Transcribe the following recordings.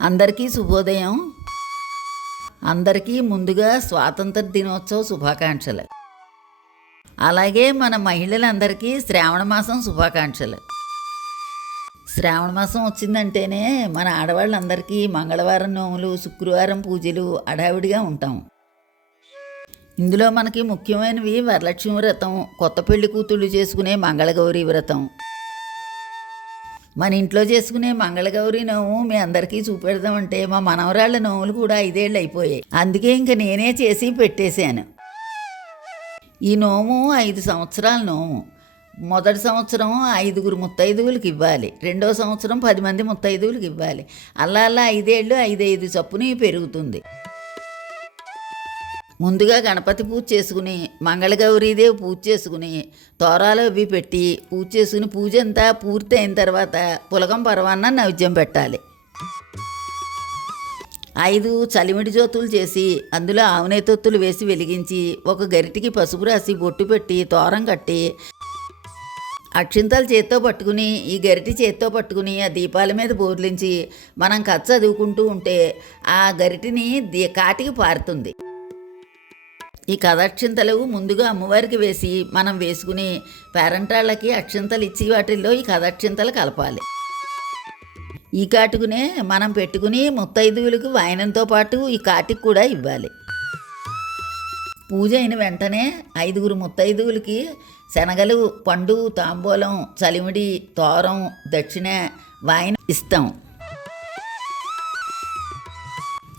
అందరికీ శుభోదయం. అందరికీ ముందుగా స్వాతంత్ర దినోత్సవ శుభాకాంక్షలు. అలాగే మన మహిళలందరికీ శ్రావణ మాసం శుభాకాంక్షలు. శ్రావణ మాసం వచ్చిందంటేనే మన ఆడవాళ్ళందరికీ మంగళవారం నోములు శుక్రవారం పూజలు అడావిడిగా ఉంటాం. ఇందులో మనకి ముఖ్యమైనవి వరలక్ష్మి వ్రతం కొత్త పెళ్ళి కూతుళ్ళు చేసుకునే మంగళగౌరి వ్రతం మన ఇంట్లో చేసుకునే మంగళగౌరి నోము మీ అందరికీ చూపెడదామంటే మా మనవరాళ్ళ నోములు కూడా ఐదేళ్ళు అయిపోయాయి. అందుకే ఇంక నేనే చేసి పెట్టేశాను. ఈ నోము ఐదు సంవత్సరాల నోము. మొదటి సంవత్సరం ఐదుగురు ముత్తైదువులకు ఇవ్వాలి. రెండో సంవత్సరం పది మంది ముత్తైదువులకు ఇవ్వాలి. అలా అలా ఐదేళ్ళు ఐదైదు చప్పుని పెరుగుతుంది. ముందుగా గణపతి పూజ చేసుకుని మంగళగౌరీదేవి పూజ చేసుకుని తోరాలు అవి పెట్టి పూజ చేసుకుని పూజ అంతా పూర్తి అయిన తర్వాత పులగం పర్వాన్న నైవేద్యం పెట్టాలి. ఐదు చలిమిడి జ్యోతులు చేసి అందులో ఆవునేతొత్తులు వేసి వెలిగించి ఒక గరిటికి పసుపు రాసి బొట్టు పెట్టి తోరం కట్టి అక్షింతలు చేత్తో పట్టుకుని ఈ గరిటి చేత్తో పట్టుకుని ఆ దీపాల మీద బోర్లించి మనం కథ చదువుకుంటూ ఉంటే ఆ గరిటిని దీ కాటికి పారుతుంది. ఈ కథ అక్షింతలు ముందుగా అమ్మవారికి వేసి మనం వేసుకుని పేరంటాళ్ళకి అక్షింతలు ఇచ్చి వాటిల్లో ఈ కథ అక్షింతలు కలపాలి. ఈ కాటుకునే మనం పెట్టుకుని ముత్తైదువులకు వాయనంతో పాటు ఈ కాటికి కూడా ఇవ్వాలి. పూజ అయిన వెంటనే ఐదుగురు ముత్తైదువులకి శనగలు పండు తాంబూలం చలిమిడి తోరం దక్షిణ వాయనం ఇస్తాం.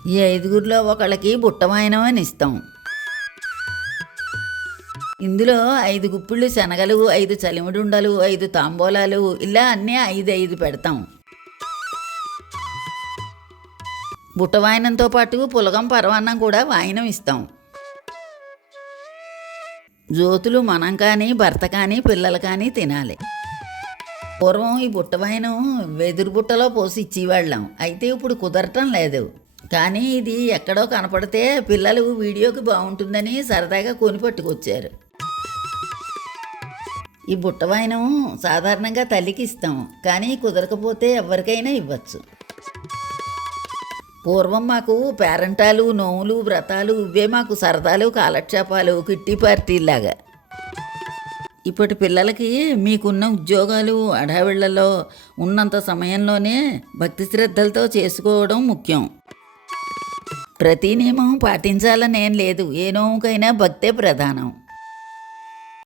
ఈ ఐదుగురిలో ఒకళ్ళకి బుట్టవాయనం అని ఇస్తాం. ఇందులో ఐదు గుప్పిళ్ళు శనగలు ఐదు చలిమిడుండలు ఐదు తాంబూలాలు ఇలా అన్నీ ఐదు ఐదు పెడతాం. బుట్ట వాయనంతో పాటు పులగం పరవాన్నం కూడా వాయనం ఇస్తాం. జ్యోతులు మనం కానీ భర్త కానీ పిల్లలు కానీ తినాలి. పూర్వం ఈ బుట్టవాయనం వెదురు బుట్టలో పోసి ఇచ్చేవాళ్ళం. అయితే ఇప్పుడు కుదరటం లేదు. కానీ ఇది ఎక్కడో కనపడితే పిల్లలు వీడియోకి బాగుంటుందని సరదాగా కొని పట్టుకొచ్చారు. ఈ బుట్టవాయనం సాధారణంగా తల్లికి ఇస్తాం కానీ కుదరకపోతే ఎవరికైనా ఇవ్వచ్చు. పూర్వం మాకు పేరంటాలు నోములు వ్రతాలు ఇవే మాకు సరదాలు కాలక్షేపాలు కిట్టి పార్టీలాగా ఇప్పటి పిల్లలకి మీకున్న ఉద్యోగాలు అడావిళ్ళలో ఉన్నంత సమయంలోనే భక్తి శ్రద్ధలతో చేసుకోవడం ముఖ్యం. ప్రతి నియమం పాటించాలని లేదు ఏ నోముకైనా భక్తే ప్రధానం.